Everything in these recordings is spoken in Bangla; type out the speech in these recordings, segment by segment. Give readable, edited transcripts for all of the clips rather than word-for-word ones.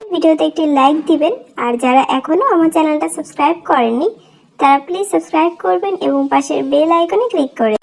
ভিডিওতে একটি লাইক দিবেন আর যারা এখনো আমার চ্যানেলটা সাবস্ক্রাইব করেননি তারা প্লিজ সাবস্ক্রাইব করবেন এবং পাশের বেল আইকনে ক্লিক করে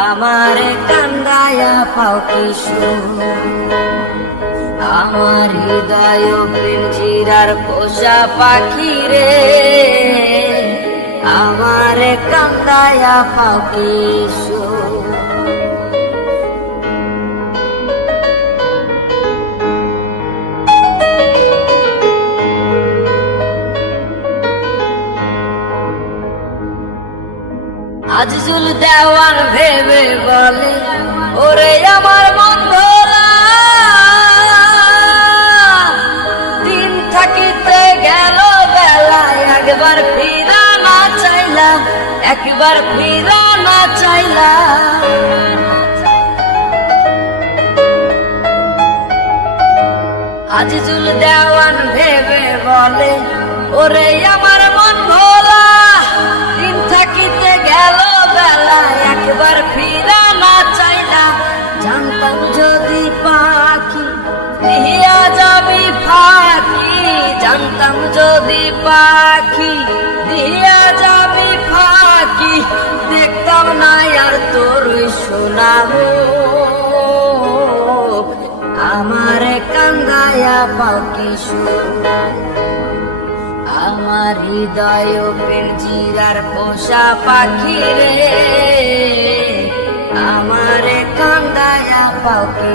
আমারে কান্দায়া পাও কিশোর আমার হৃদয় পিঞ্জিরার পোষা পাখি রে আমারে কান্দায়া পাও কিশোর আজিজুল দেওয়ান ভেবে বলে একবার ফিরা না চাইলা আজিজুল দেওয়ান ভেবে বলে ওরে আমার মন ভোলা দিন থাকিতে গেল বেলা একবার ফিরা না চাইলা জানতাম যদি পাখি দিয়া যাবি ফাঁকি জানতাম যদি পাখি দিয়া যাবি ফাঁকি দেখতাম না আর তোর শোনাবো আমারে কান্দায়া পাখি আমার হৃদয় পিঞ্জিরার পোষা পাখি রে আমারে কান্দায়া পাখি